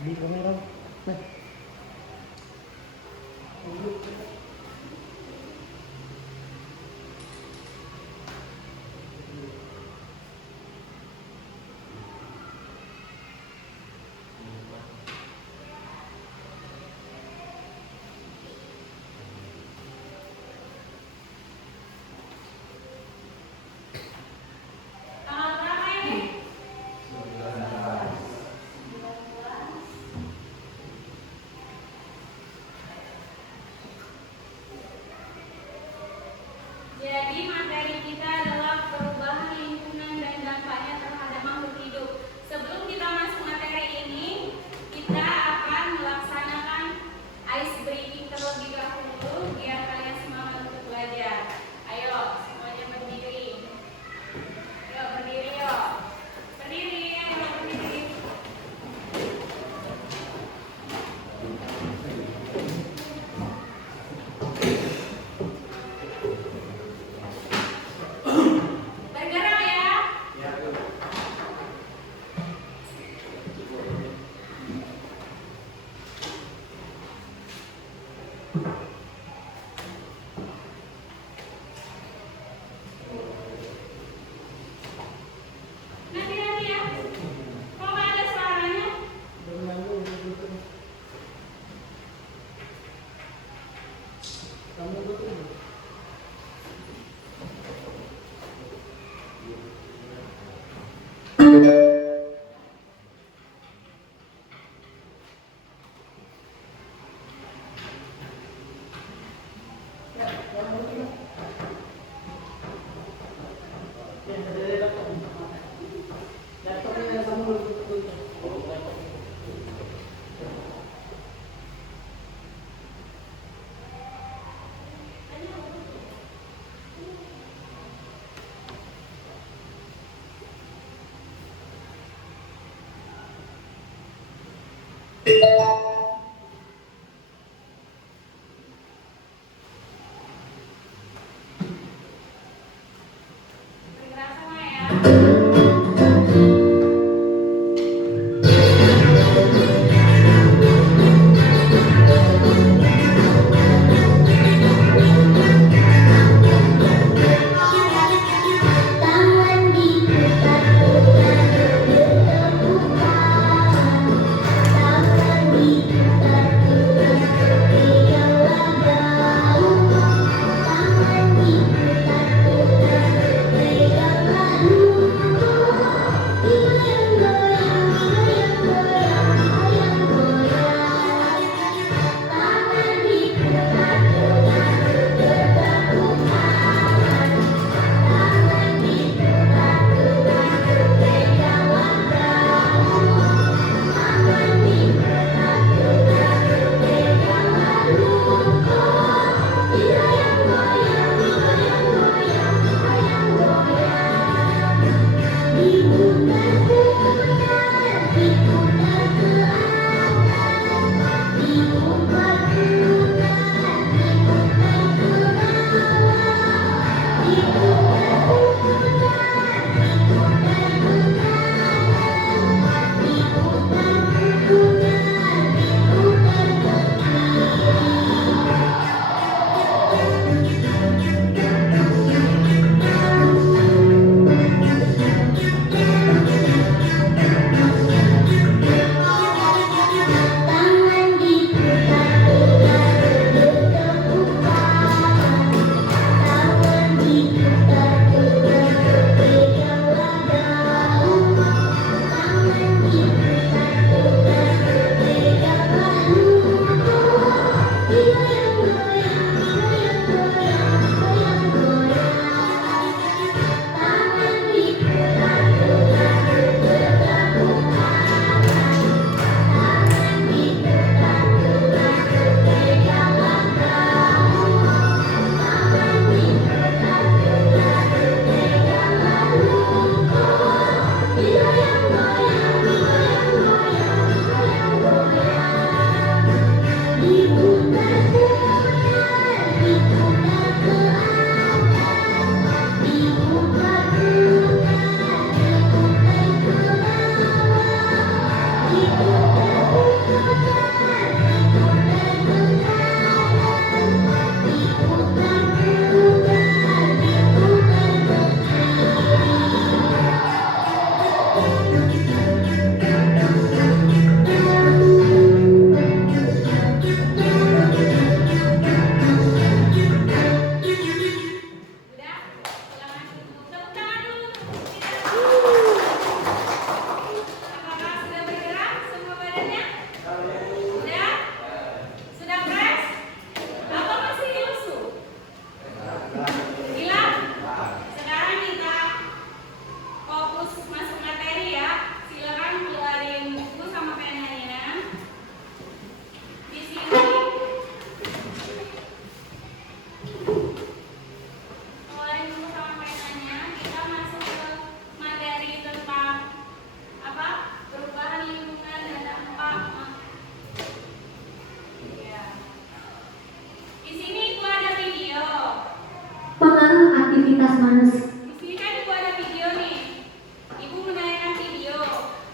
Di kamera. Nah. Jadi materi kita adalah perubahan lingkungan dan dampaknya terhadap makhluk hidup. Sebelum kita masuk materi ini, kita akan melaksanakan ice breaking terlebih dahulu biar kalian semangat untuk belajar. Ayo, semuanya berdiri. Yuk, berdiri yuk. Berdiri, ayo berdiri. Bergerak ya. Nanti ya. Kalau nggak ada suaranya, bergerak semua ya. Tangan diputar-putar bertepukan, tangan diputar-putar pegang lambang, tangan diputar-putar pegang lalu, goyang-goyang, goyang-goyang, goyang-goyang, tangan diputar-putar bertepukan. Tangan diputar-putar bertepukan, tangan diputar-putar pegang lambang. aktivitas manusia. Di sini kan Ibu ada video nih. Ibu menayangkan video.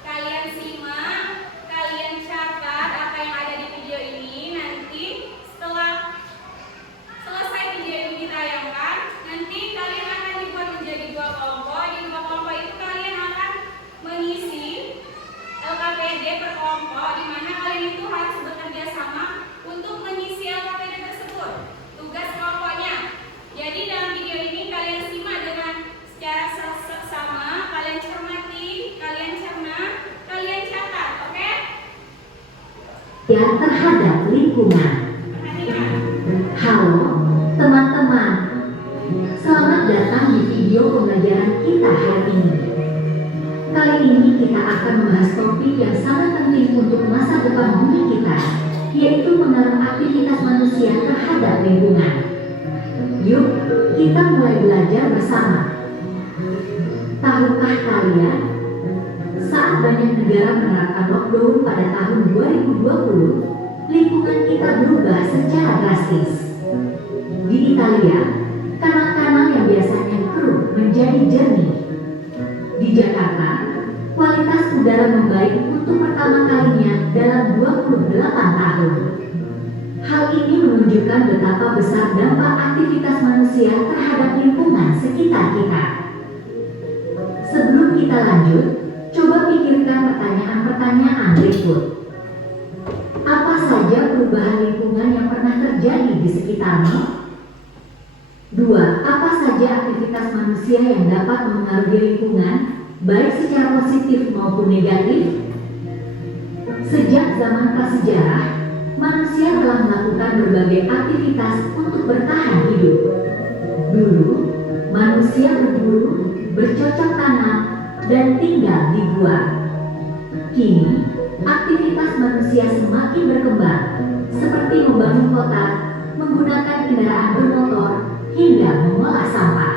Kalian simak, kalian catat apa yang ada di video ini. Nanti setelah selesai video ini ditayangkan, nanti kalian akan dibuat menjadi dua kelompok. Di dua kelompok itu kalian akan mengisi LKPD per kelompok, di mana kalian itu harus bekerja sama untuk mengisi LKPD tersebut. Tugas kelompoknya. Jadi dalam video ini kalian simak dengan secara seksama, kalian cermati, kalian cerna, kalian catat, oke? Ya, terhadap lingkungan. Perhatikan. Halo teman-teman, selamat datang di video pembelajaran kita hari ini. Kali ini kita akan membahas topik yang sangat penting untuk masa depan bumi kita, yaitu pengaruh aktivitas manusia terhadap lingkungan. Yuk, kita mulai belajar bersama. Tahukah kalian, saat banyak negara menerapkan lockdown pada tahun 2020, lingkungan kita berubah secara drastis. Di Italia, kanal-kanal yang biasanya keruh menjadi jernih. Di Jakarta, kualitas udara membaik untuk pertama kalinya dalam 28 tahun. Hal ini menunjukkan betapa besar dampak aktivitas manusia terhadap lingkungan sekitar kita. Sebelum kita lanjut, coba pikirkan pertanyaan-pertanyaan berikut. Apa saja perubahan lingkungan yang pernah terjadi di sekitarmu? 2. Apa saja aktivitas manusia yang dapat mempengaruhi lingkungan, baik secara positif maupun negatif? Sejak zaman prasejarah, manusia telah melakukan berbagai aktivitas untuk bertahan hidup. Dulu, manusia berburu, bercocok tanam, dan tinggal di gua. Kini, aktivitas manusia semakin berkembang, seperti membangun kota, menggunakan kendaraan bermotor, hingga mengolah sampah.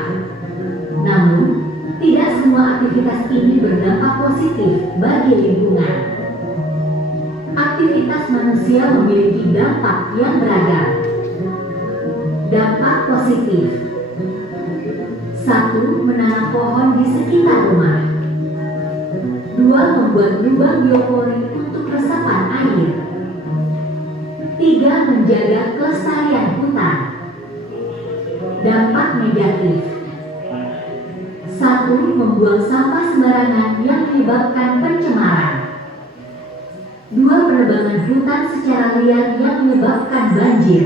Namun, tidak semua aktivitas ini berdampak positif bagi lingkungan. Aktivitas manusia memiliki dampak yang beragam. Dampak positif. 1. Menanam pohon di sekitar rumah. 2. Membuat lubang biopori untuk resapan air. 3. Menjaga kelestarian hutan. Dampak negatif. 1. Membuang sampah sembarangan yang menyebabkan pencemaran. 2. Penebangan hutan secara liar yang menyebabkan banjir.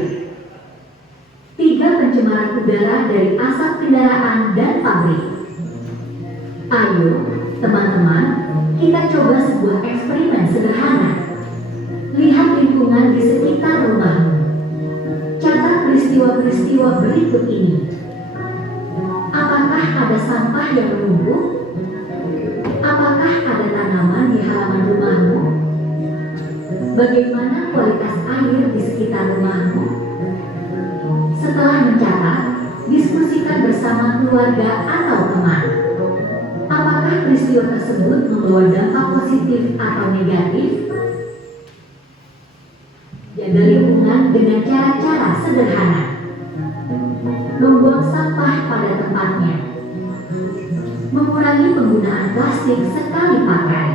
3. Pencemaran udara dari asap kendaraan dan pabrik. Ayo, teman-teman, kita coba sebuah eksperimen sederhana. Lihat lingkungan di sekitar rumahmu. Catat peristiwa-peristiwa berikut ini. Apakah ada sampah yang menumpuk? Apakah ada tanaman di halaman rumahmu? Bagaimana kualitas air di sekitar rumahmu? Setelah mencatat, diskusikan bersama keluarga atau teman. Apakah peristiwa tersebut membawa dampak positif atau negatif? Jaga lingkungan dengan cara-cara sederhana. Membuang sampah pada tempatnya. Mengurangi penggunaan plastik sekali pakai.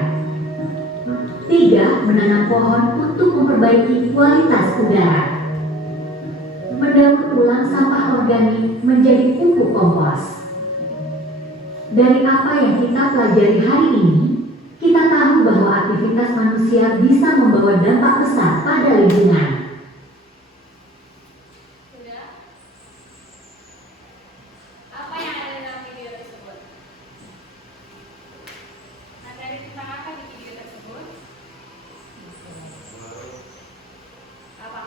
3. Menanam pohon untuk memperbaiki kualitas udara. Mendaur ulang sampah organik menjadi pupuk kompos. Dari apa yang kita pelajari hari ini, kita tahu bahwa aktivitas manusia bisa membawa dampak besar pada lingkungan. Sudah? Apa yang ada dalam video tersebut? Materi tentang apa di video tersebut? Apa?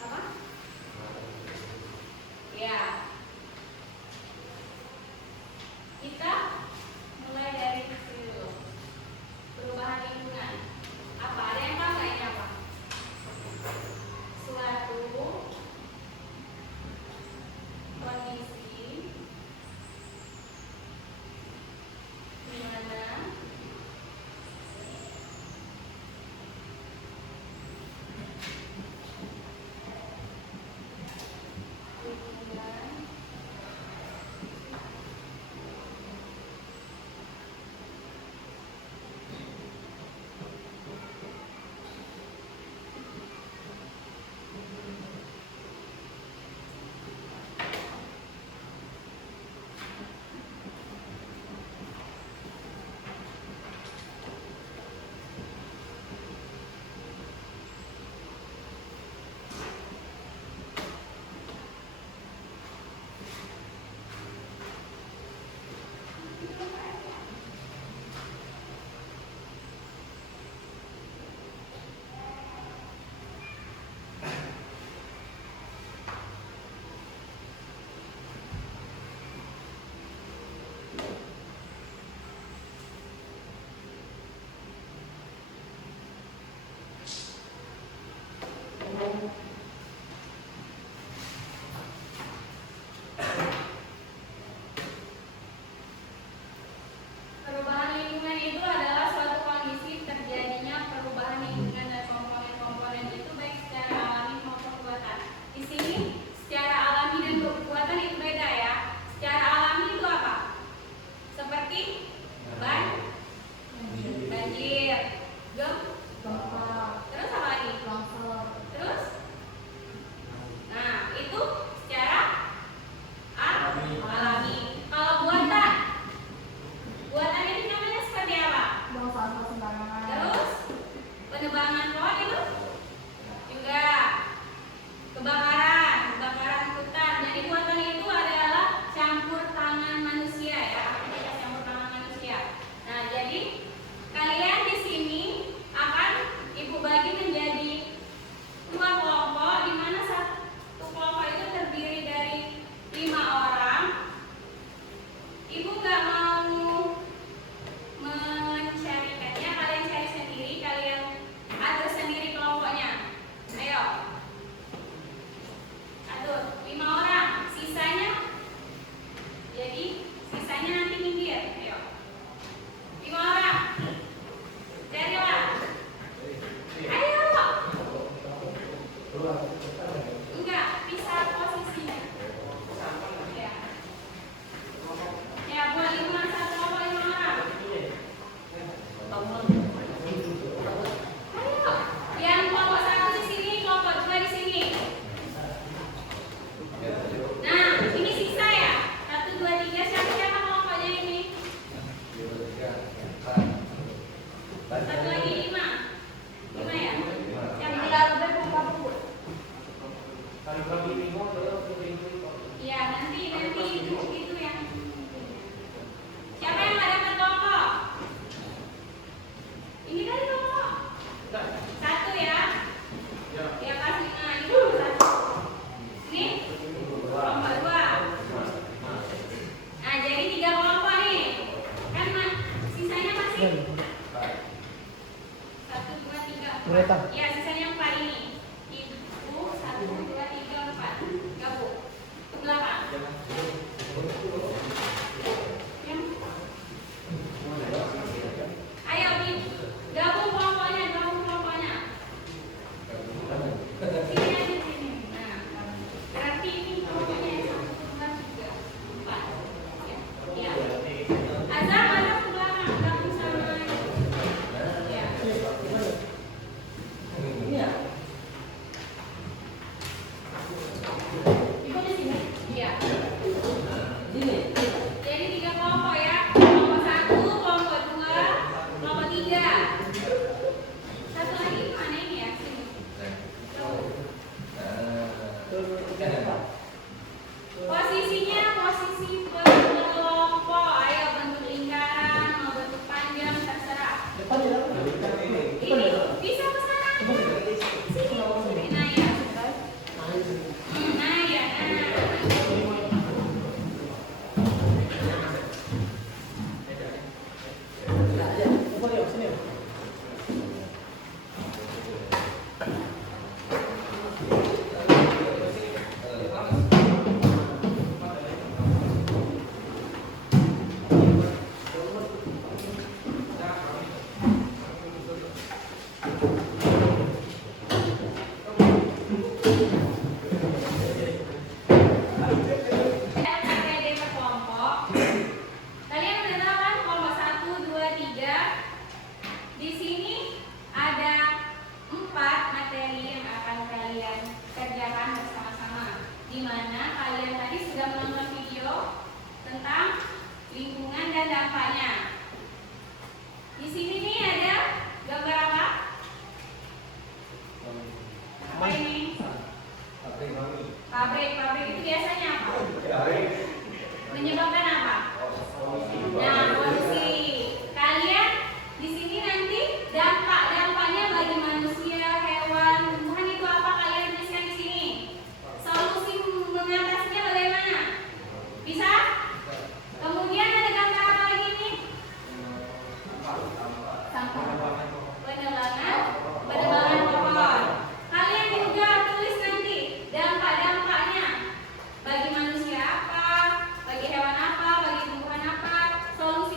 Apa? Ya. Kita mulai dari sini dulu. Enggak, pisah posisinya. Ya. Ya, buat lima satu kelompok 5 orang. Ayo, yang kelompok 1 di sini, kelompok 2 di sini. Nah, ini sisa ya. 1, 2, 3. Siapa kelompoknya ini? Satu lagi 5. 5 ya? Yang dilakukan kelompok 2. Iya, nanti itu yang. Siapa yang nggak dapat kelompok? Ini tadi kelompok. 1 ya. Ya pas 5 ini kelompok 1. Ini kelompok 2. Nah, jadi 3 kelompok nih. Kan sisanya masih 1, 2, 3, 4. Ya, sisanya 4 ini. Itu 1, 2, 3, 4. Gabung. 8. Ayo, gabung kelompoknya. Sini aja sini. Nah, berarti ini kelompoknya 1, 2, 3, 4. Ya. Azam ke belakang, gabung sama. Ya. Ibu di sini. Iya. Jadi 3 kelompok ya. Kelompok 1, kelompok 2, kelompok 3. Satu lagi mana ini ya? Sini. Posisinya posisi berkelompok. Ayo bentuk lingkaran, mau bentuk panjang terserah. Ini bisa ke sana. Sini. Nah ya. Nah ya. PPD per kelompok. Kalian udah tahu kan kelompok 1, 2, 3. Di sini ada 4 materi yang akan kalian kerjakan bersama-sama. Di mana kalian tadi sudah menonton video tentang lingkungan dan dampaknya. Di sini nih ada gambar apa? Apa ini? Pabrik itu biasanya apa? Menyebabkan apa? Nah, polusi. Kalian di sini nanti dampaknya bagi manusia, hewan, tumbuhan itu apa kalian tuliskan di sini. Solusi mengatasinya bagaimana? Bisa? Kemudian ada gambar apa lagi nih? Penebangan pohon. Kalian juga tulis nanti dampak-dampaknya bagi manusia apa, bagi hewan apa, bagi tumbuhan apa, solusi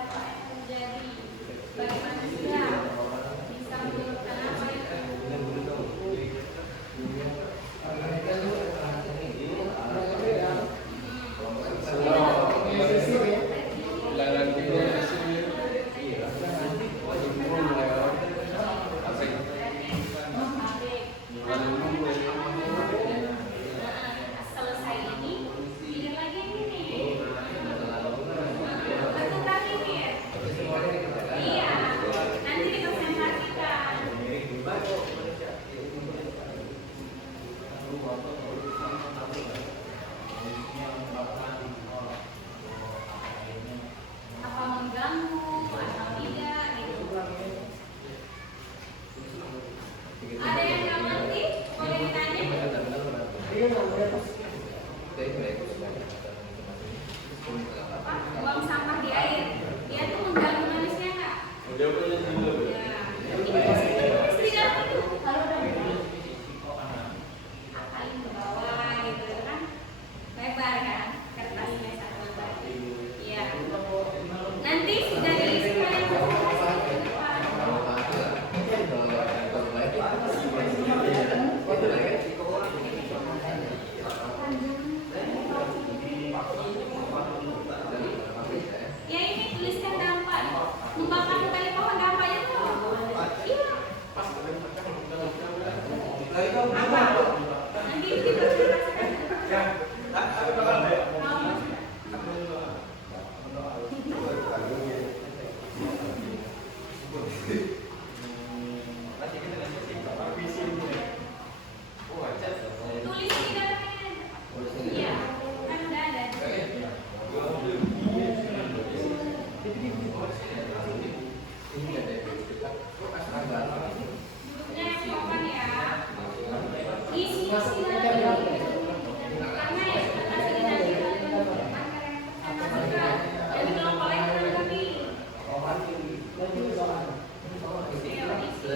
apa yang terjadi bagi manusia? Bisa menyebabkan apa itu? Selesai ini, tidak lagi ini. Bertukar pikir. Iya, nanti dikonsentrasikan. Apa mengganggu atau tidak gitu. Ada yang nggak ngerti? Boleh ditanya. Apa? Buang sampah di air. Dia tuh mengganggu manusia nggak? Ya. Ini masih terus di dalam itu. Akalin ke bawah gitu kan? Lebar kan? Kertasnya satu lebar. Iya. Nanti sudah diisi kalian konsentrasi ke depan. Ya ini tuliskan dampak. Membakar tali pohon dampaknya tuh. Iya. Apa? Nanti dipresentasikan. Tulis di dalamnya. Iya. Kan udah ada. Duduknya yang sopan ya. Isi lagi. Karena ya kertas ini nanti kalian angka yang termasukkan. Jadi kalau kolektor kami. Ayo isi.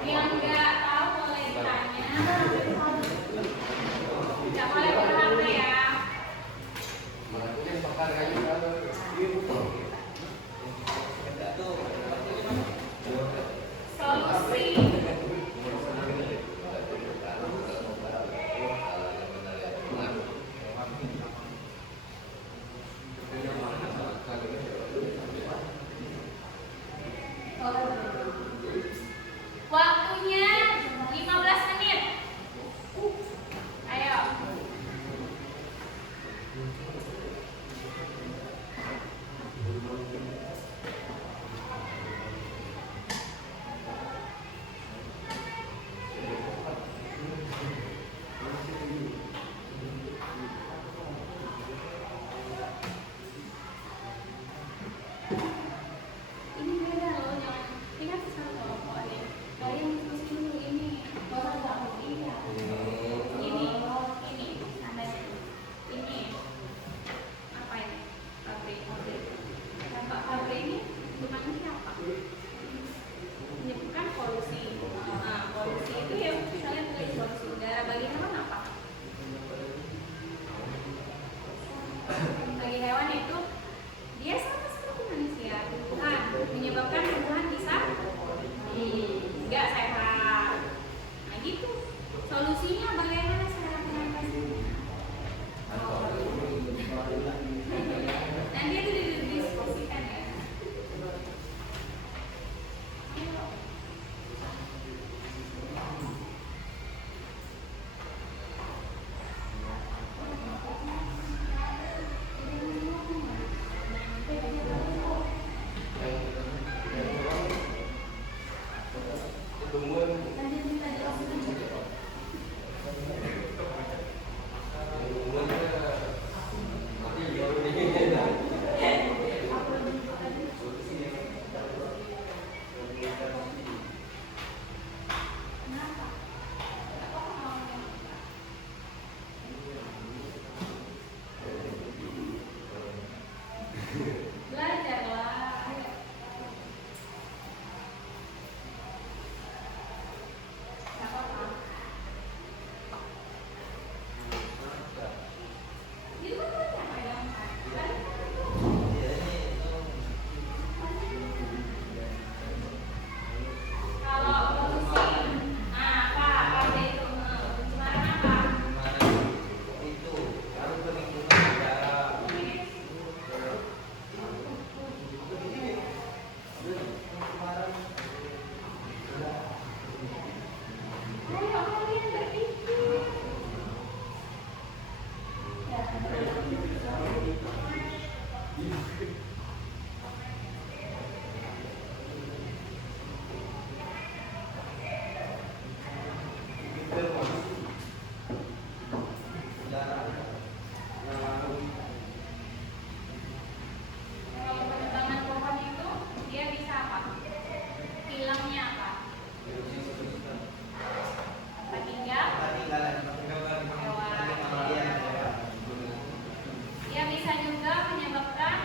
Yang nggak tahu boleh ditanya. Nggak boleh berhenti ya. Solusi. Waktunya 15 menit. Ayo. Ini beda loh, jangan ingat satu pokoknya. Kalian terus dulu ini, baru nggak iya. Ini, tandanya. Ini apa ini? Pabrik. Dampak pabrik ini bukan siapa? Menyebabkan polusi. Nah, polusi itu ya misalnya tulis polusi udara bagi hewan apa? Bagi hewan itu dia sama seperti manusia, tumbuhan menyebabkan tumbuhan bisa nggak sehat. Nah gitu. Solusinya bagaimana cara mengatasinya? Nanti itu didiskusikan ya. Ayo. Kalau penebangan pohon itu dia bisa apa? Hilangnya apa? Tempat tinggal hewan. Dia bisa juga menyebabkan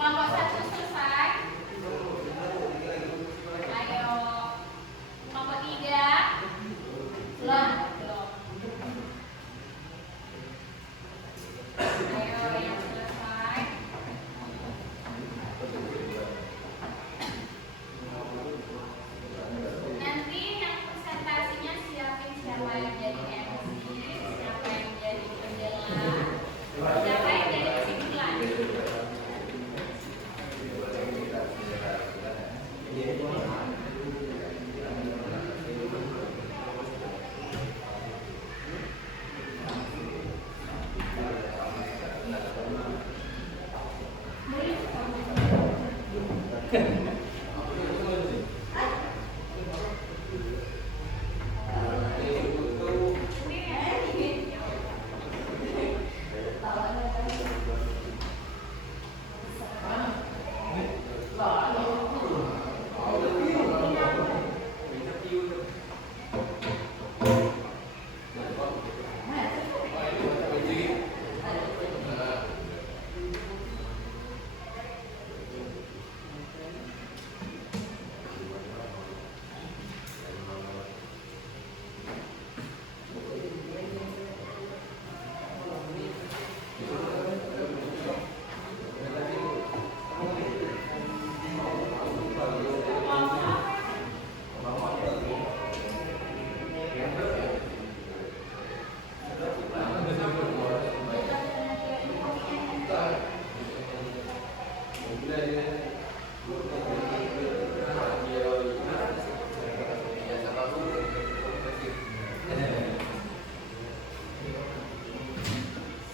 Kelompok 1 selesai. Ayo. Kelompok 3. Belum. Ayo yang selesai. Nanti yang presentasinya siapin siapa yang jadi MC, siapa yang jadi penjelas, siapa yang jadi kesimpulan.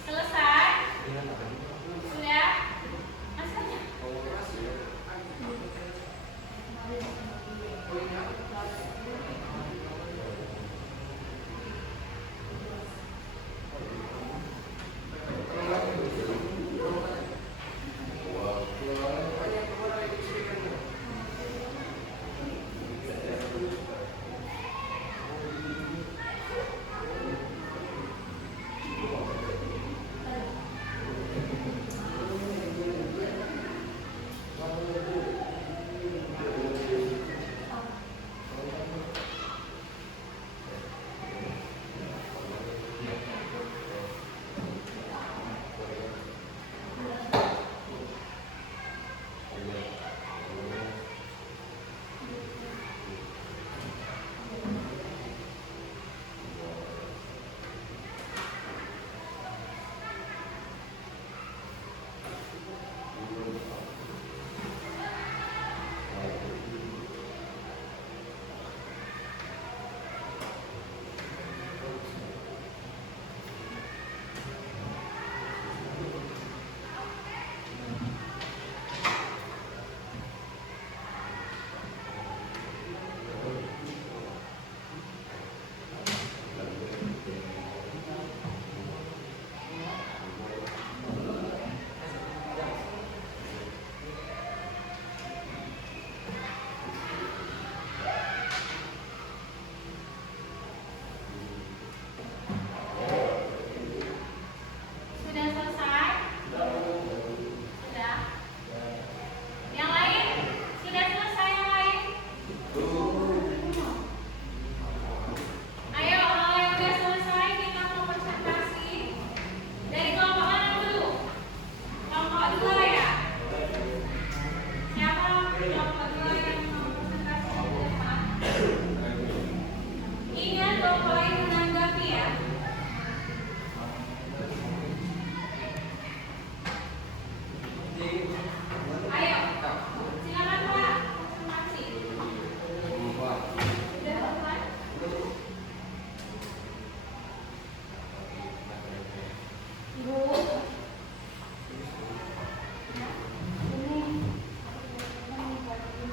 Selesai? Sudah? Masanya? Sudah selesai? Sudah? Yang lain? Sudah selesai yang lain? Ayo, kalau yang sudah selesai kita mau presentasi. Dari kelompok mana dulu? Kelompok 2 ya? Siapa kelompok 2 yang mau presentasi di depan? Ingat dong, mulai menanggapi ya. Ayo, silakan Pak, presentasi. Sudah selesai? Bu. Ya. Ini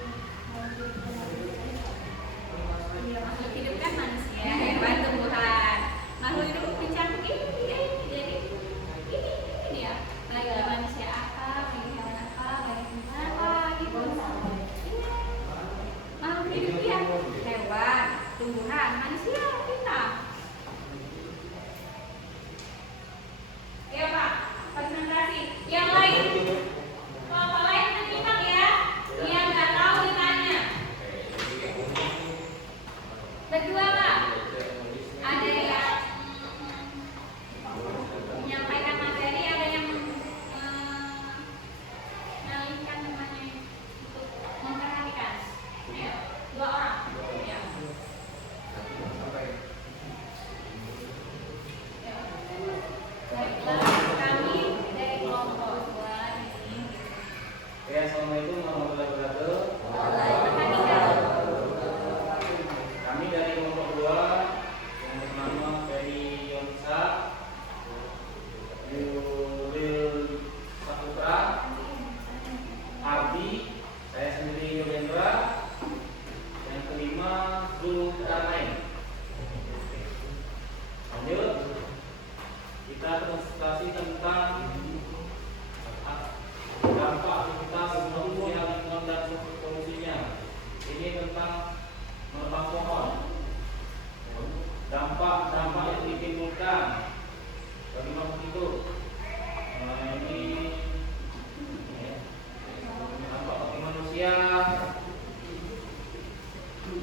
dia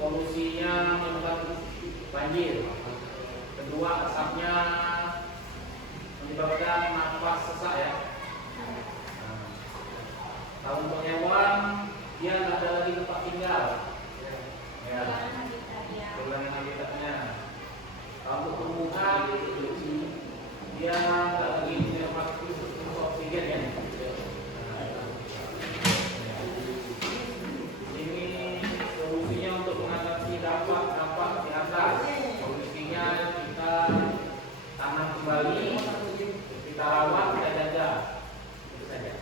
polusinya menyebabkan banjir. Kedua, asapnya menyebabkan nafas sesak ya. Kalau untuk hewan, dia nggak ada lagi tempat tinggal. Ya, kehilangan habitatnya. Kalau untuk tumbuhan, dia nggak lagi menyerap oksigen ya. Ini solusinya untuk mengatasi dampak di atas. Solusinya kita tanam kembali, kita rawat, kita jaga. Itu saja.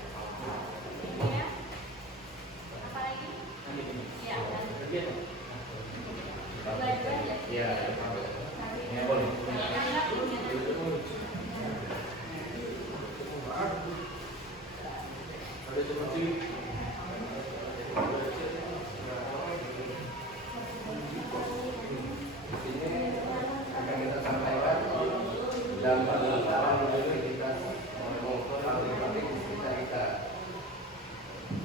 Apa lagi? Nanti ini. Iya. Kerja tuh. Belajar ya. Iya. Ya boleh. Ada seperti akan kita sampaikan dampak aktivitas mengukur aktivitas di sekitar kita.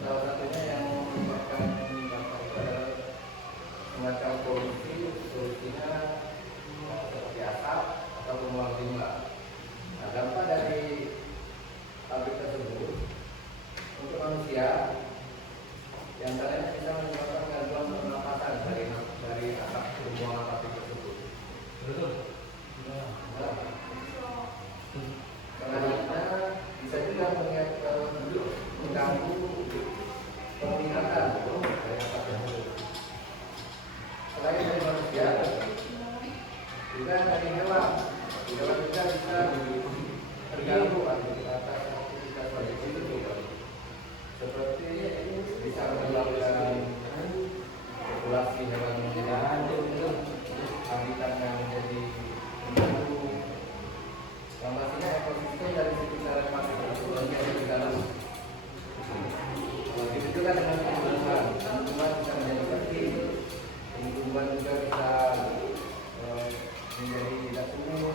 Salah satunya yang menyebabkan dampak semacam polusi, solusinya seperti asap atau pembuangan limbah. Nah, dampak dari pabrik tersebut untuk manusia, yang antaranya bisa menyebabkan gangguan pernapasan dari asap pembuangan pabrik tersebut. Selanjutnya bisa juga mengganggu penglihatan dari asap tersebut. Selain dari manusia, juga dari hewan juga bisa terganggu aktivitas pabrik itu, seperti bisa menyebabkan populasi hewan menjadi habitatnya menjadi mengganggu, yang pastinya ekosistem dari sekitar pabrik tersebut menjadi terganggu. Begitu juga dengan tumbuhan bisa menjadi kecil, tumbuhan juga bisa menjadi tidak subur,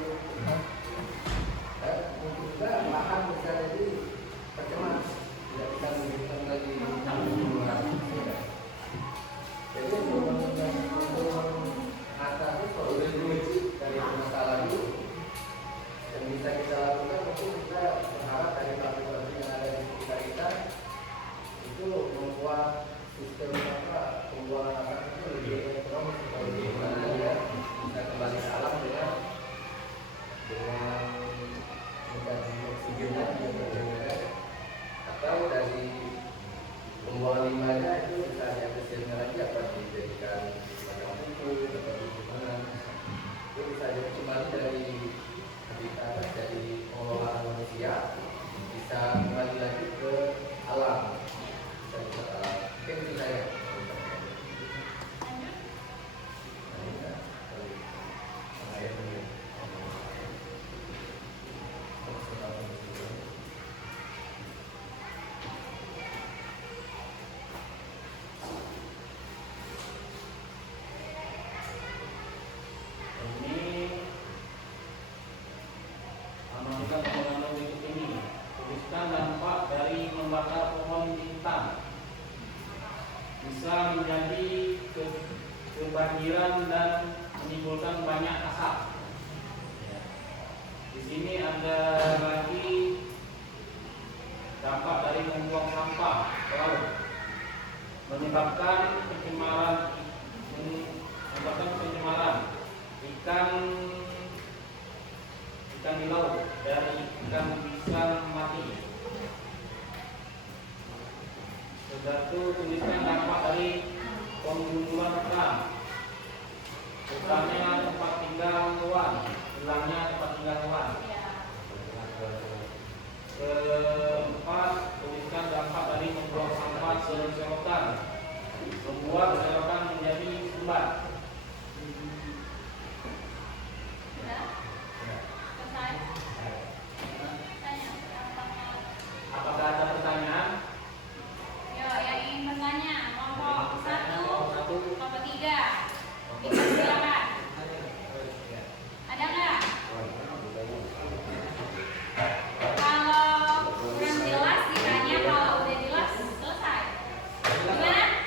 dan mungkin juga lahan bisa jadi tercemar, tidak bisa memberikan lagi tumbuhan. Jadi untuk mengatasi solusi dari masalah itu yang bisa kita lakukan, mungkin kita berharap dari pabrik-pabrik yang ada di sekitar kita itu membuat sistem pembuangan asap itu lebih ekonomis, lebih gimana ya, bisa kembali ke alam dengan menjadi oksigennya atau dari pembuangan limbahnya itu bisa dihasilkan lagi apa dijadikan semacam pupuk atau gimana, itu bisa jadi kembali dari habitat dari pengelolaan manusia, bisa kembali lagi ke alam, bisa ke alam. Mungkin itu saya. Dampak dari membakar pohon di hutan bisa menjadi kebanjiran dan menimbulkan banyak asap. Di sini ada lagi dampak dari membuang sampah ke laut, menyebabkan pencemaran ikan di laut, dari ikan bisa mati. Sudah itu tuliskan dampak dari pembunuhan hutan. Hutannya tempat tinggal hewan, hilangnya tempat tinggal hewan. Keempat, tuliskan dampak dari membuang sampah selokan, membuat selokan menjadi sumbat. Apakah ada pertanyaan? Yo, yang ingin bertanya, kelompok 1, kelompok 3. Silakan. Ada nggak? Kalau kurang jelas ditanya, kalau udah jelas selesai. Gimana?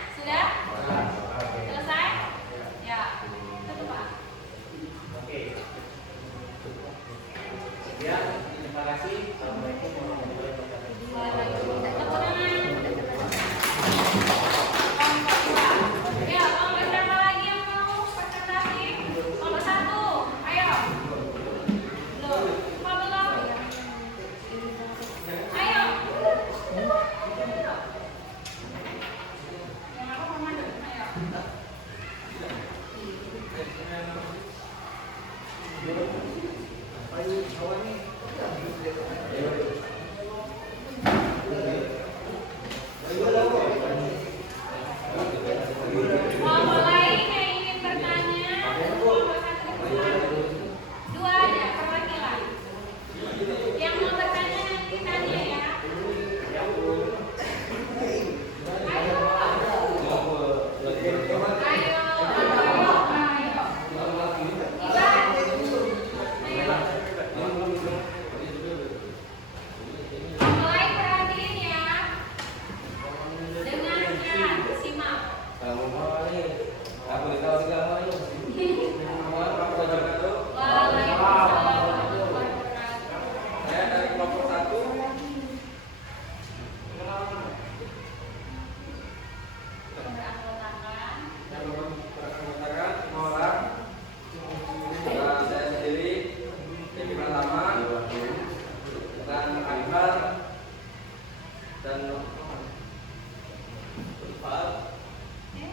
Pak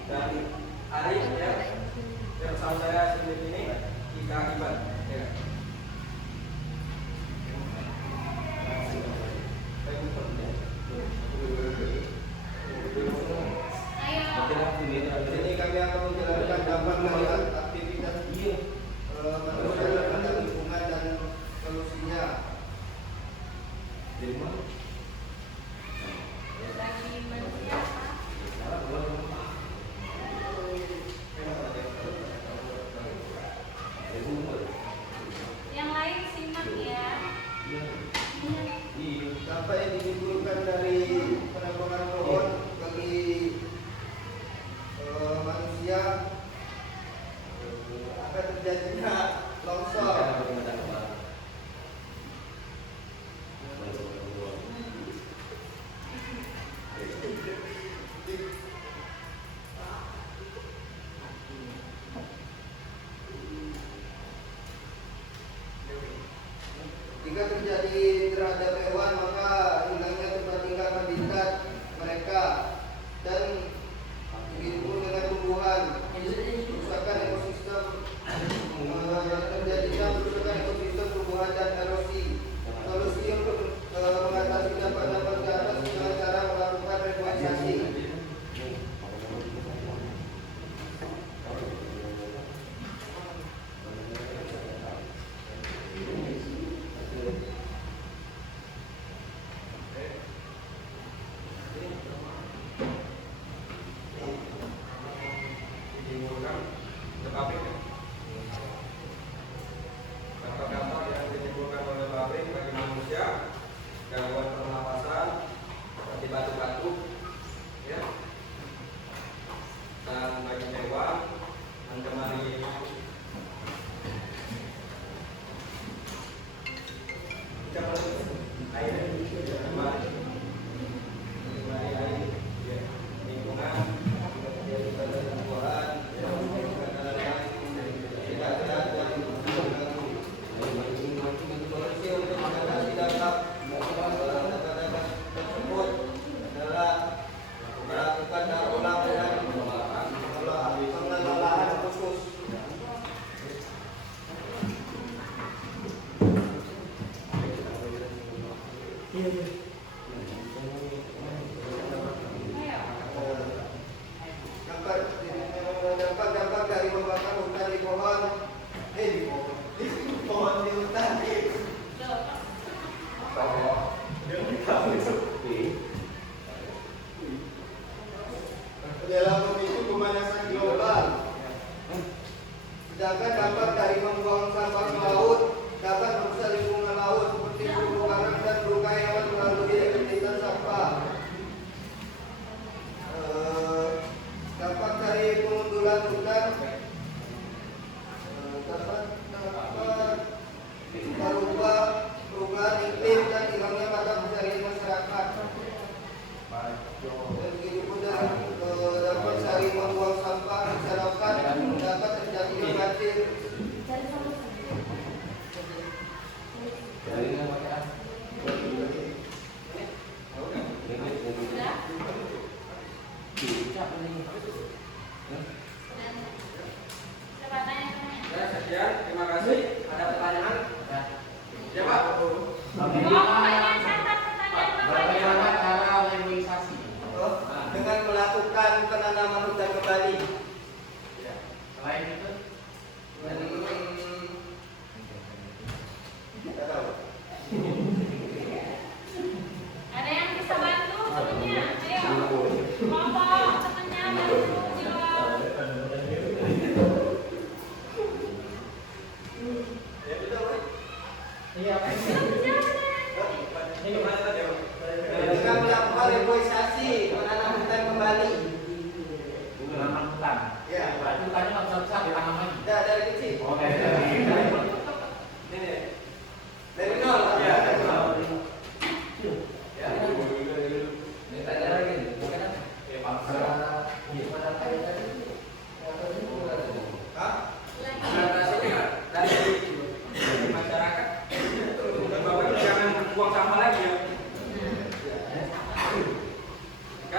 dari Arif ya, yang sama saya sendiri ini Ika Iban ya. Ini kami akan menjalankan dampak dari aktivitas manusia terhadap lingkungan dan solusinya. Jadi mana? Bagi manusia apa? Yang lain simak ya. Dampak yang ditimbulkan dari penebangan pohon bagi manusia akan terjadinya longsor. Jika terjadi terhadap hewan, maka hilangnya tempat tinggal habitat mereka, dan begitu pun dengan tumbuhan. Kerusakan ekosistem yang terjadinya kerusakan ekosistem tumbuhan dan erosi. Solusi untuk mengatasi dampak-dampak ke atas dengan cara melakukan reforestasi. Ditimbulkan pabrik dampak-dampak yang ditimbulkan oleh pabrik bagi manusia, gangguan pernapasan seperti batuk-batuk ya, dan bagi hewan mencemari air, mencemari air ya, lingkungan, jadi tumbuhan solusi untuk mengatasi dampak tersebut adalah melakukan daur ulang dan pengelolaan lahan khusus. Dampak dari membakar hutan di pohon, di hutan. Dalam memicu pemanasan global. Sedangkan dampak dari membuang sampah ke laut dapat merusak lingkungan laut seperti terumbu karang dan berbagai hewan melalui aktivitas sampah. Dampak dari pengundulan hutan dapat merubah perubahan iklim dan hilangnya mata pencarian masyarakat. Dan begitu pun dapat dari membuang sampah masyarakat dapat terjadinya banjir. Ya, sekian, terima kasih. Ada pertanyaan? Ya Pak. Pokoknya catat pertanyaan Bapaknya. cara legalisasi? Dengan melakukan penanaman hutan kembali. Ya. Selain itu, Tidak tahu. Ada yang bisa bantu temennya? Ayo. Kelompok temennya bantu. Ya sudah, Pak. iya. Ini kemana tadi? Dengan melakukan reforestasi, menanam hutan kembali. Menanam hutan. Ya. Hutannya nggak besar-besar ditanam lagi. Tidak, dari kecil. Oh, dari Ini dari nol. Pak. Ya, Dari nol. Ya. Ini tanya lagi, bukan apa? Ya, bangsa. Gimana kayaknya? Hah? Adaptasinya dari masyarakat. Dan Bapak jangan buang sampah lagi ya. Kan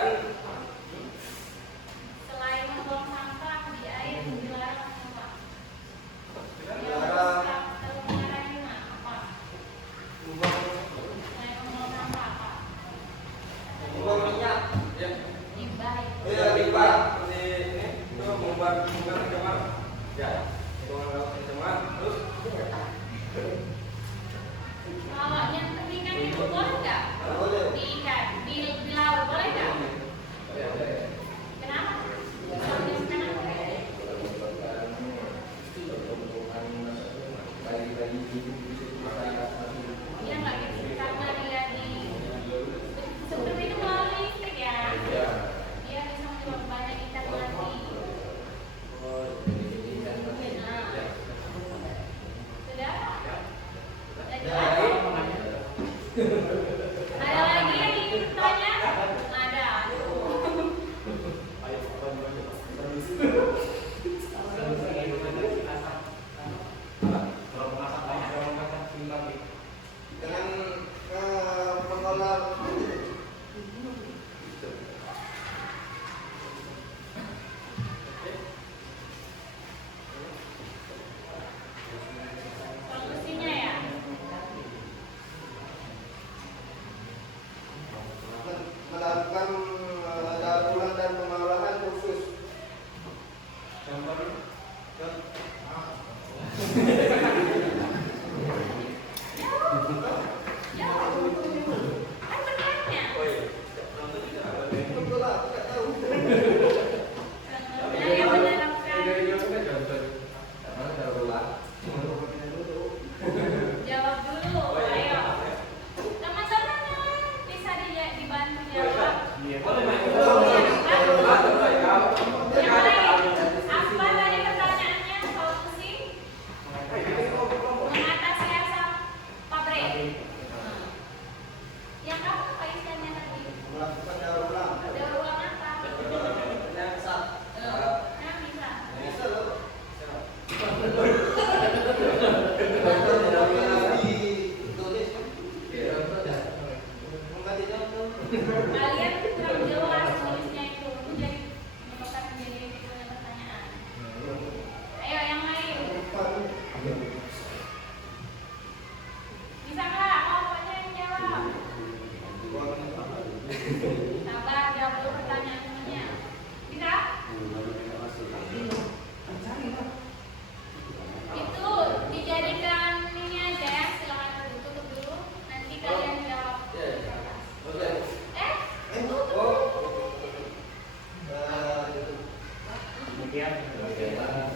Demikian.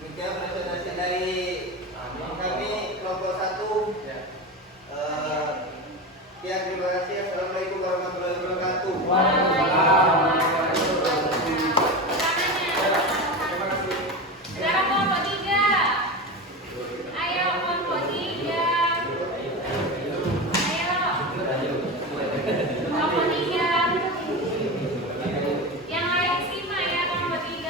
Demikian presentasi dari kami kelompok 1. Ya. Sekian, terima kasih. Assalamualaikum warahmatullahi wabarakatuh. Sekarang kelompok 3. Ayo kelompok 3. Ayo. Kelompok 3. Yang lain simak ya kelompok 3.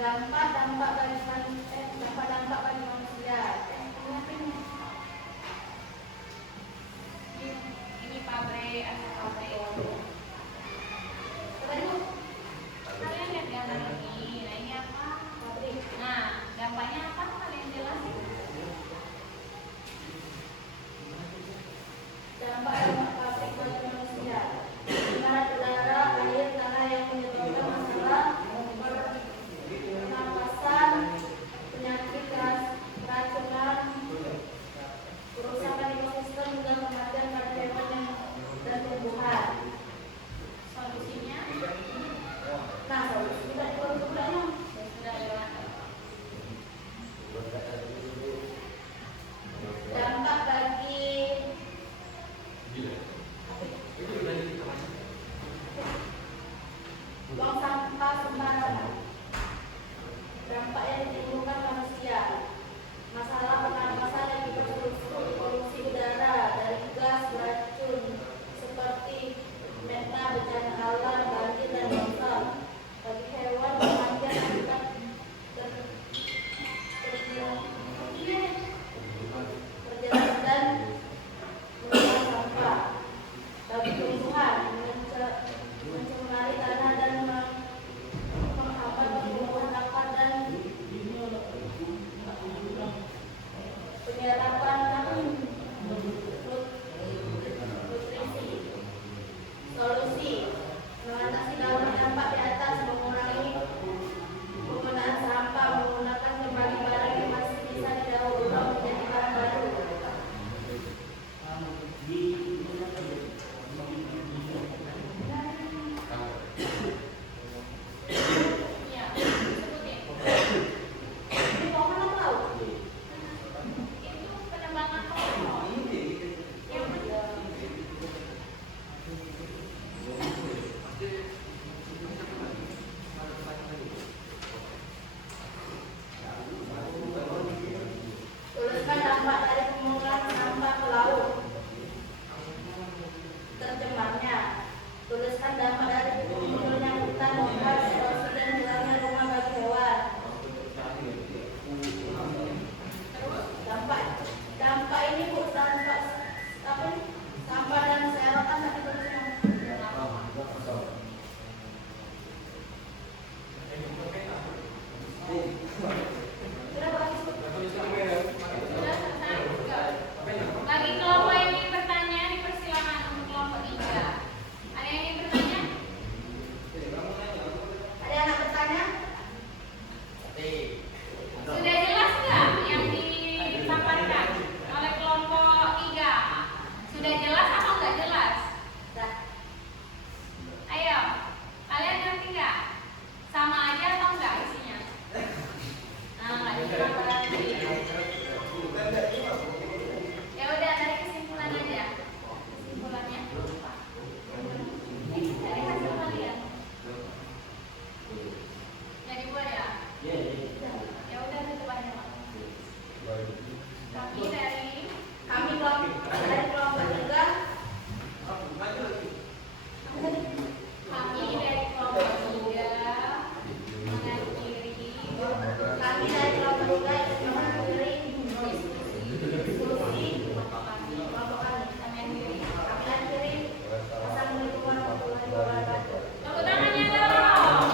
Dampak-dampak bagi manusia. Ini pabrik atau pabrik. Baru kalian lihat gambar ini. Nah ini apa? Pabrik. Nah dampaknya apa? Kalian jelasin. Dampak pabrik bagi manusia. Gimana udara, air, tanah yang menyebabkan masalah pernapasan, penyakit keracunan, kerusakan ekosistem hingga kematian pada hewan dan tumbuhan. Solusinya? Nah, solusinya tadi kebetulannya sudah lewat. Dampak bagi buang sampah sembarangan. Dampak yang ditimbulkan manusia. Masalah pernapasan yang dipersulit polusi udara dari gas beracun seperti metna, bencana alam, banjir dan longsor. Bagi hewan kematian akibat perjalanan dan membuang sampah. Bagi tumbuhan mencemari tanah dan menghambat pertumbuhan akar dan penyerapan nutrisi. Solusi mengatasi dampak di atas, mengurangi penggunaan sampah, menggunakan kembali barang yang masih bisa didaur ulang menjadi barang baru. Ya, sebutin. Ini pohon atau laut? Itu penebangan pohon. Yang benar. Tuliskan dampak dari pemungutan sampah ke laut. Terjemahnya, tuliskan dampak dari munculnya hutan luas, erosi dan hilangnya rumah bagi hewan. Terus dampak ini bu dampak apa nih? Sampah dan serotan tadi tulisnya. Sudah bagus. Sudah selesai. Bagi kelompok yang ingin bertanya, dipersilakan untuk kelompok 3. Ada yang ingin bertanya? Ada yang nak bertanya? Sudah jelas nggak yang dipaparkan oleh kelompok 3? Sudah jelas atau nggak jelas? Sudah. Ayo, kalian ngerti nggak? Sama aja atau nggak isinya? Nah, nggak jelas berarti. Ya udah, dari kesimpulan aja. Kesimpulannya apa? Dari hasil kalian. Jadi buat ya. Ya udah tutup aja. Kami dari kelompok 3. Kami dari kelompok 3 mengakhiri diskusi kelompok kami. Kami akhiri. Assalamualaikum warahmatullahi wabarakatuh. Tepuk tangannya dong.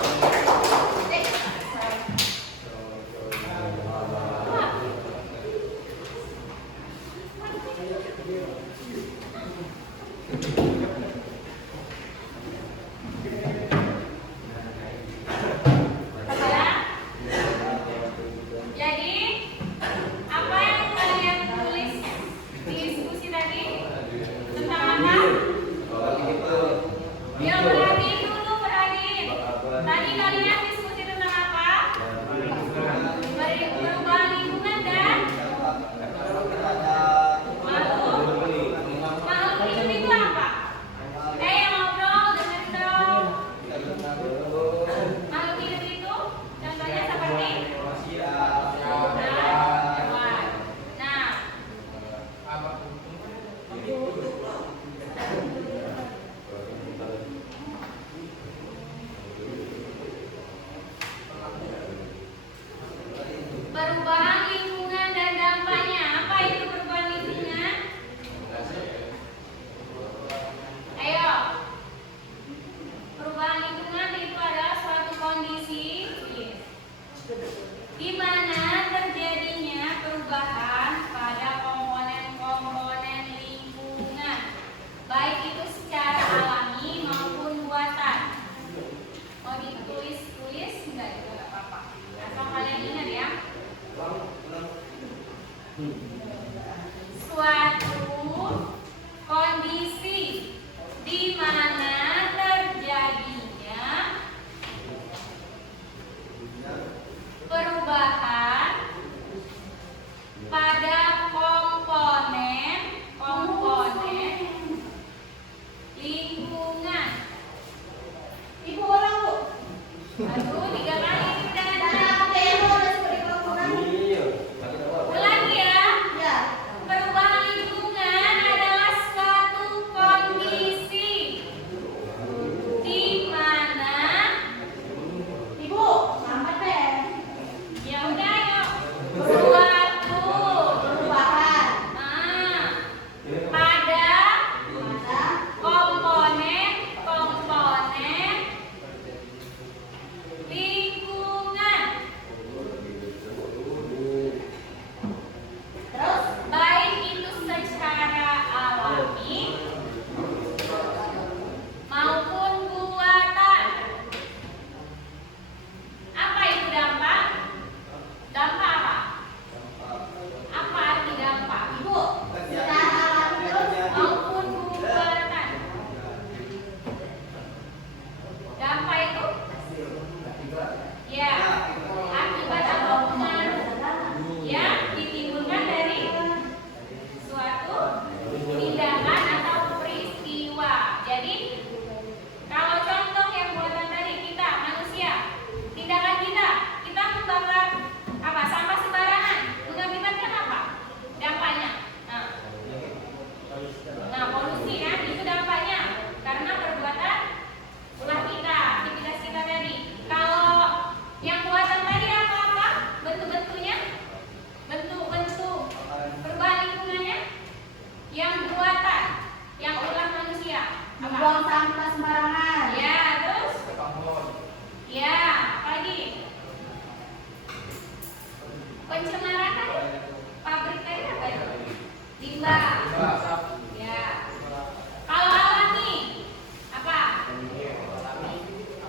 Jadi, apa yang kalian tulis di diskusi tadi? Tentang apa? Ya, perhatiin dulu, perhatiin. Tadi kalian diskusi tentang apa? Perubahan lingkungan dan makhluk hidup itu apa? Yang ngobrol, dengerin dong. Makhluk hidup itu contohnya seperti hewan. Nah, Aduh, 3 kali udah. Iya, makin awal. Ulangi ya. Perubahan lingkungan adalah suatu kondisi di mana ya udah yuk suatu pada komponen lingkungan baik itu secara alami maupun buatan. Apa itu dampak? Dampak apa? Apa arti dampak? Ibu, maupun buatan. Dampak itu ya akibat atau pengaruh yang ditimbulkan dari suatu tindakan atau peristiwa. Jadi kalau contoh yang buatan tadi kita manusia, tindakan kita membakar apa sampah sembarangan, mengakibatkan apa? Dampaknya. Nah, polusi kan itu dampaknya karena perbuatan ulah kita, aktivitas kita tadi. Kalau yang buatan tadi apa-apa bentuk-bentuknya, bentuk-bentuk perubahan lingkungannya, yang buatan, yang ulah manusia. Apa? Buang sampah sembarangan. Ya, terus? Ya, apa lagi? Pencemaran kan? Pabrik tadi apa itu? Limbah. Ya. Kalau alami apa?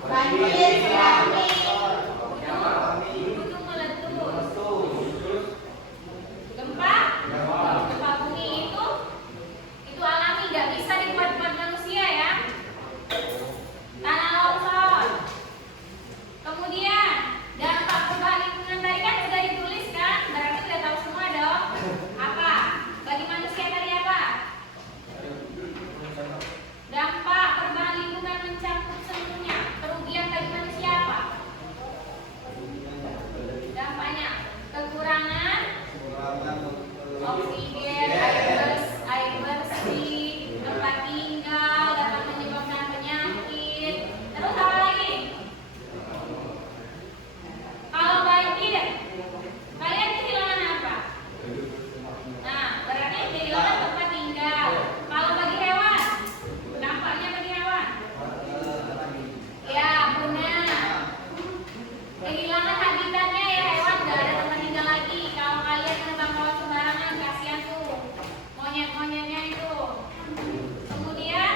Banjir, tsunami. Gunung meletus. Gempa? Gempa bumi itu alami, nggak bisa dibuat-buat manusia ya. Tanah longsor. Kemudian dampak perubahan lingkungan tadi kan sudah ditulis kan, berarti sudah tahu semua dong. Apa? Bagi manusia tadi apa? Dampak perubahan lingkungan mencakup seluruhnya. Kerugian bagi manusia apa? Dampaknya kekurangan oksigen, air bersih, tempat tinggal, dapat menyebabkan penyakit. Terus apa lagi? Kalau banjir, kalian kehilangan apa? Nah, berarti kehilangan tempat tinggal. Kalau bagi hewan, dampaknya bagi hewan? Ya, punah. Kehilangan habitatnya ya hewan, nggak ada tempat tinggal lagi. Kalau kalian menebang pohon sembarangan, kasihan tuh monyet-monyetnya itu. Kemudian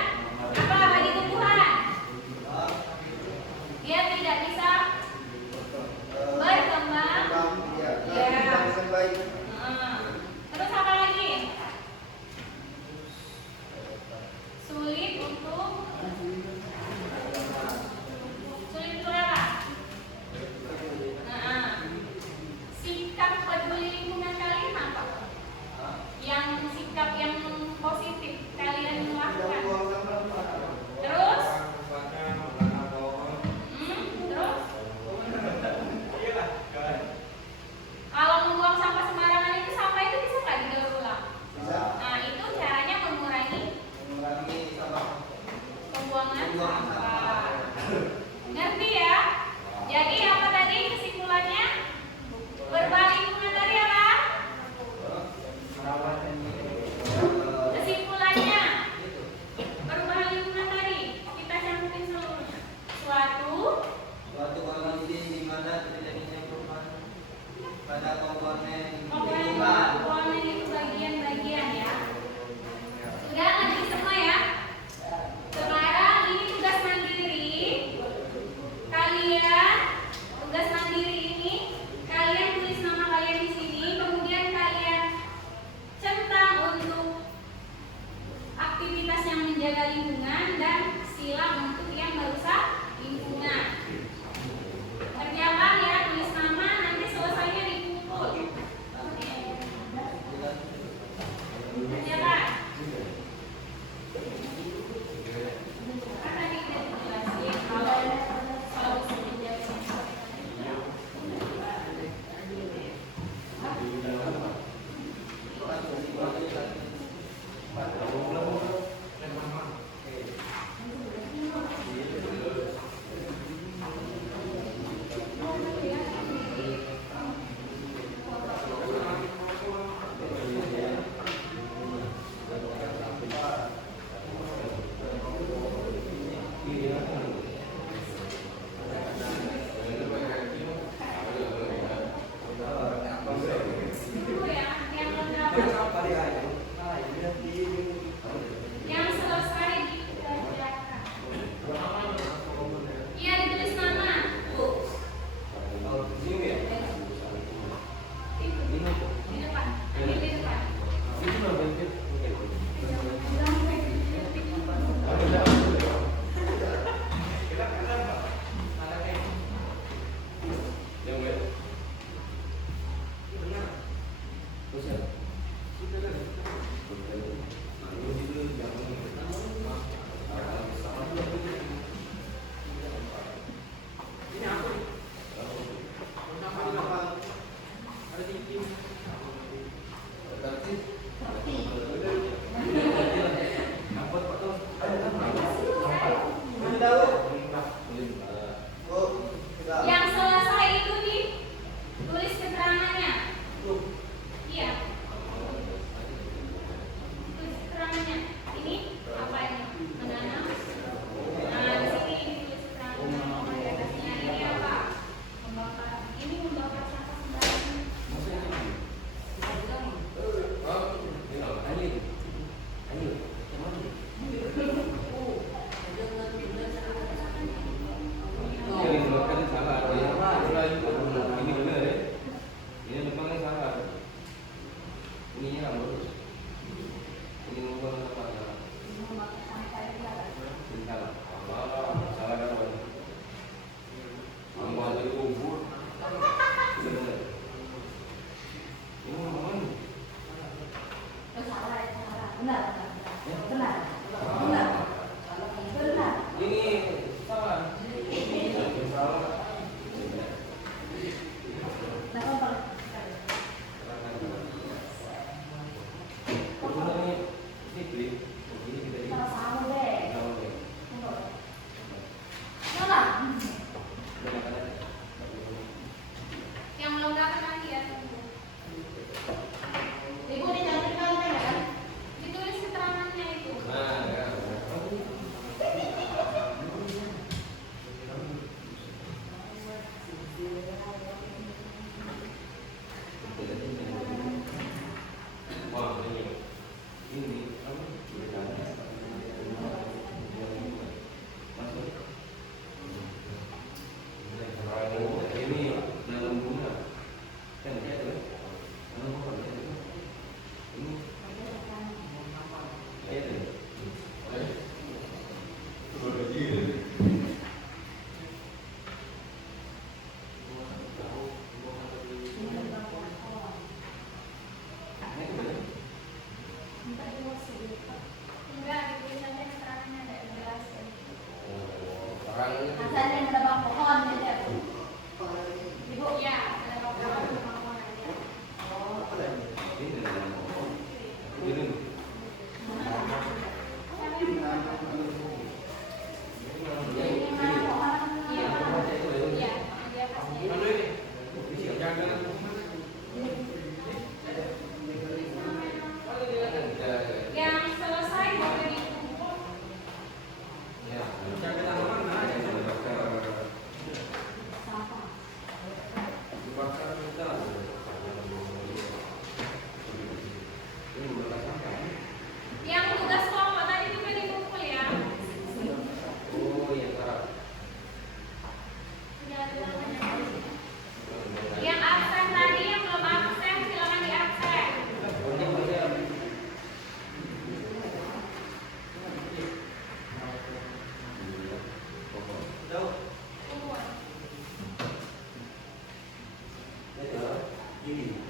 apa bagi tumbuhan? Dia tidak bisa berkembang. Terus apa lagi? Sulit untuk apa? Sikap peduli lingkungan kalian apa? Yang sikap yang positif kalian lakukan. Terus? Terus?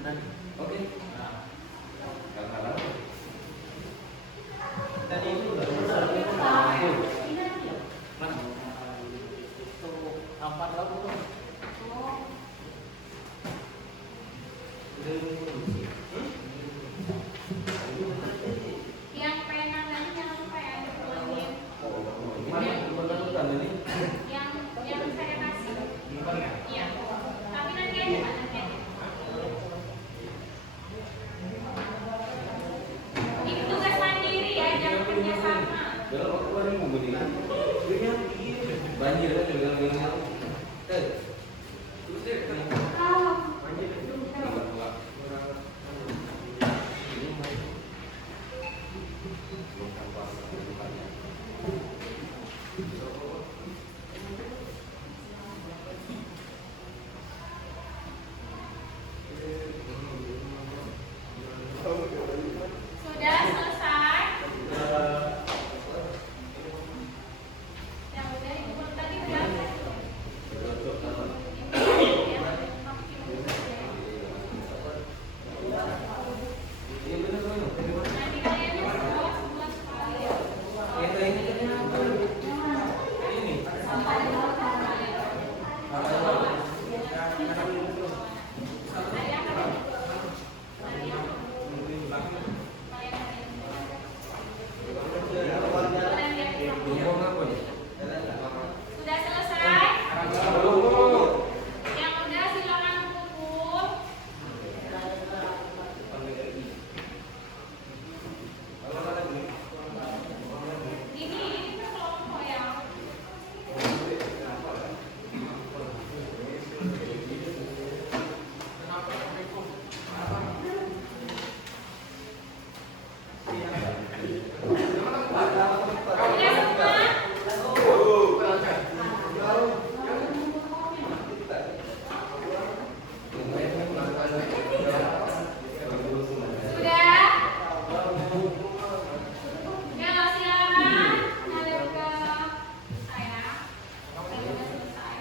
Oke. Nah, Karena apa? tadi itu udah mana? Itu 4 lagu tuh. Yang pena tadi jangan lupa ya dipulangin. Ini? Yang saya kasih. Iya. Tapi nanti aja Pak, nanti aja. Ini tugas mandiri ya, jangan kerja sama. Dalam waktu hari minggu ini. Banjir kan bilang bilang. Terus deh. Sudah selesai? Yang udah itu tadi berapa? Nanti kalian semua sekali ya. Sudah selesai? Yang udah silakan kumpul. Ini kan kelompok ya. Sudah semua? Sudah? Ya, silakan mengalir ke saya. Sudah selesai.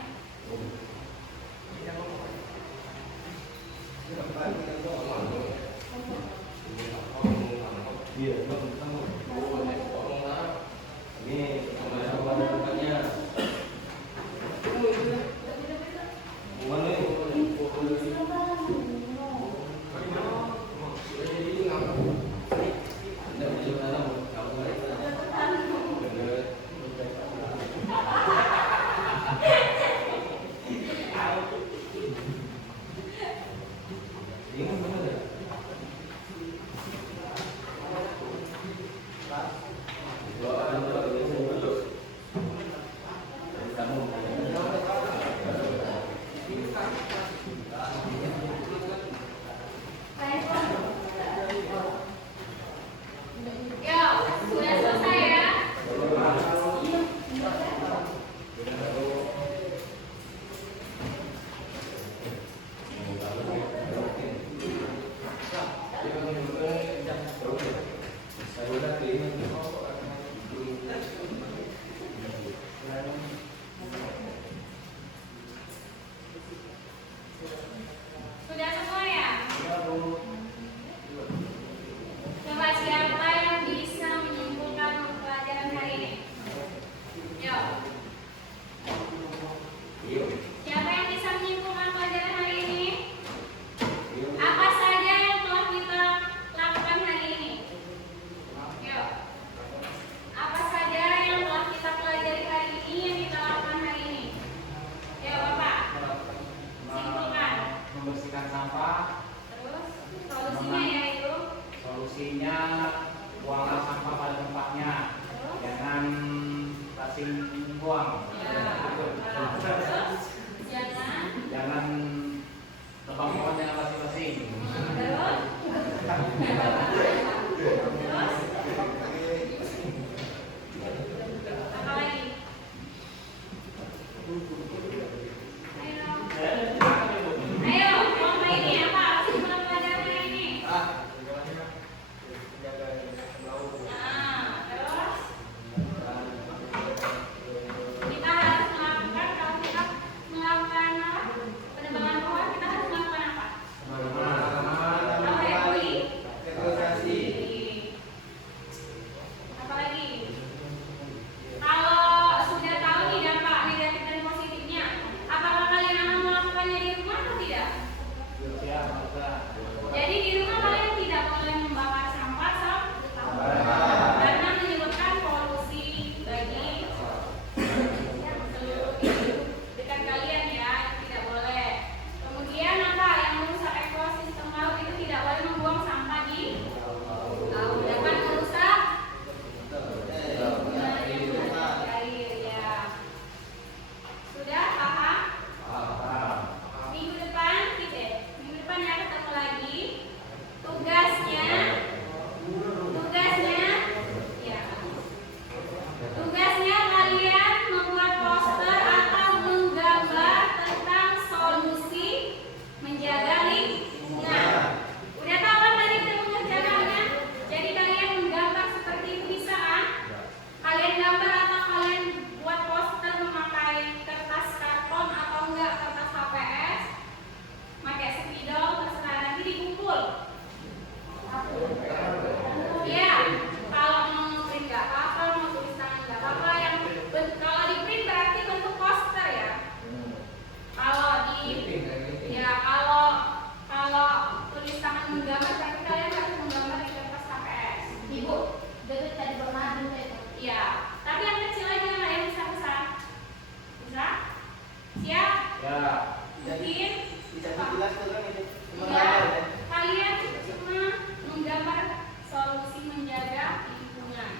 Iya, ini sama bukannya. Mana Ya, sudah selesai ya. Ya. Mungkin Bisa dijelas kan ini? ya, kalian cuma menggambar solusi menjaga lingkungan.